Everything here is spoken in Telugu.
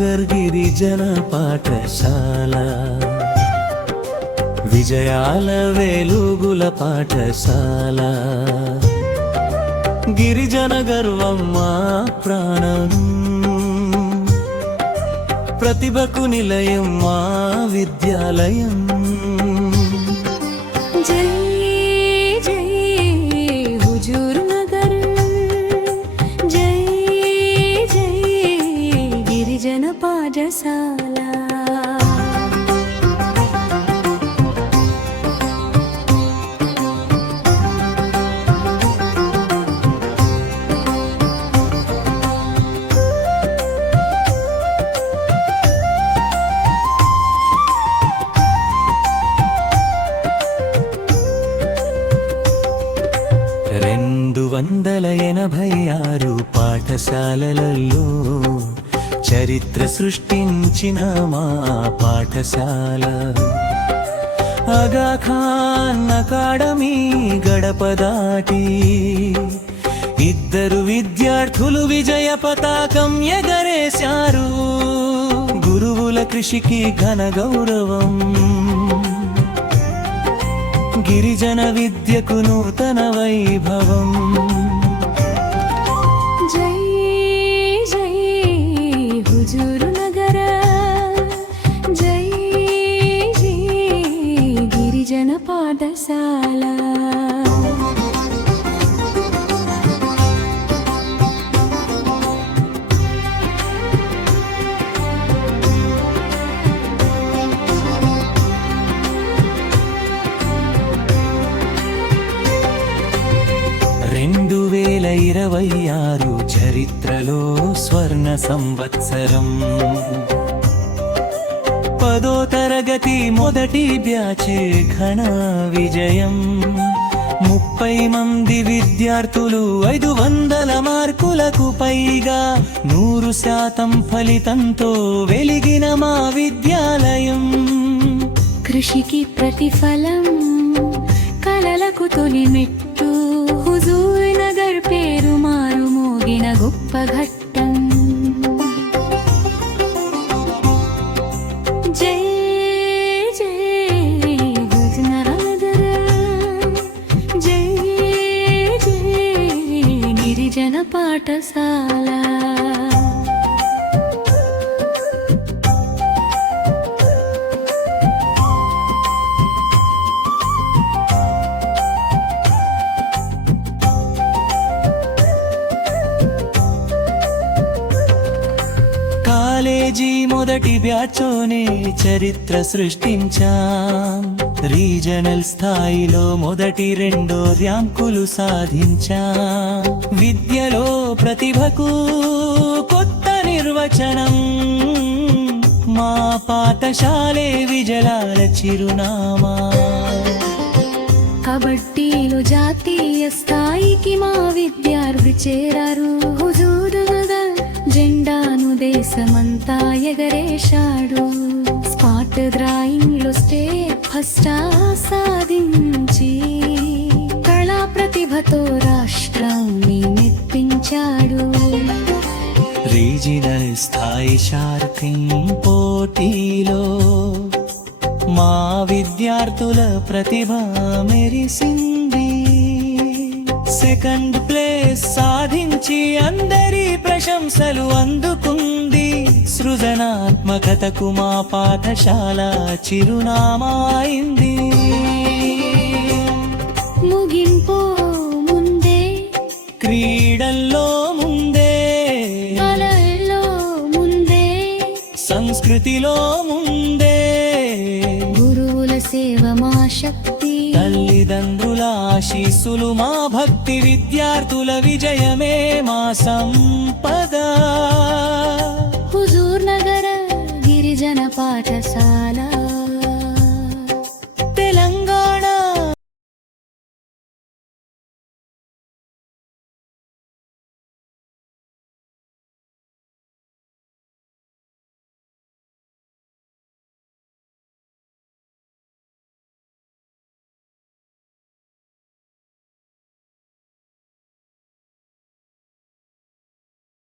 నగర్ గిరిజన పాఠశాల విజయాల వెలుగుల పాఠశాల గిరిజన గర్వం మా ప్రాణం ప్రతిభకు నిలయం మా విద్యాలయం జై జై హుజూర్ నగర్ జై జై గిరిజన పాఠశాల పాఠశాలలలో చరిత్ర సృష్టించిన మా పాఠశాల ఆగా ఖాన్ అకాడమీ గడప దాటి ఇద్దరు విద్యార్థులు విజయ పతాకం ఎగరేశారు గురువుల కృషికి ఘన గౌరవం గిరిజన విద్యకు నూతన వైభవం జై జై హుజూర్ నగర జై జై గిరిజన పాఠశాల చరిత్రలో స్వర్ణ సంవత్సరం 10వ తరగతి మొదటి బ్యాచ్ ఘన విజయం 30 మంది విద్యార్థులు 500 మార్కులకు పైగా 100% ఫలితంతో వెలిగిన మా విద్యాలయం కృషికి ప్రతిఫలం కలలకు తొలి మెట్టు హుజూర్ నగర్ పేరు మారు మోగిన గొప్ప ఘట్టం జై జై హుజూర్ నగర్ జై జై గిరిజన పాఠశాల కాలేజీ మొదటి బ్యాచ్లోనే చరిత్ర సృష్టించాం రీజనల్ స్థాయిలో మొదటి 2 ర్యాంకులు సాధించాం విద్యలో ప్రతిభకు కొత్త నిర్వచనం మా పాఠశాలే విజయాల చిరునామా కబడ్డీలో జాతీయ స్థాయికి మా విద్యార్థి చేరారు హుజూర్ నగర్ జెండాను దేశమంతా ఎగరేశాడు స్పాట్ డ్రాయింగ్ లో స్టేట్ ఫస్ట్ సాధించి కళా ప్రతిభతో రాష్ట్రాన్ని మెప్పించాడు రీజనల్ స్థాయి షార్కింగ్ పోటీలో మా విద్యార్థుల ప్రతిభ మెరిసింది సెకండ్ ప్లేస్ సాధించి అందరి ప్రశంసలు అందుకుంది సృజనాత్మకతకు మా పాఠశాల చిరునామా అయింది ముగింపు ముందే క్రీడల్లో ముందే కళల్లో ముందే సంస్కృతిలో ముందే గురువుల సేవ మా శక్తి తల్లిదండ్రుల ఆశీస్సులు మా భక్తి విద్యార్థుల విజయమే మా సంపద హుజూర్ నగర గిరిజన పాఠశాల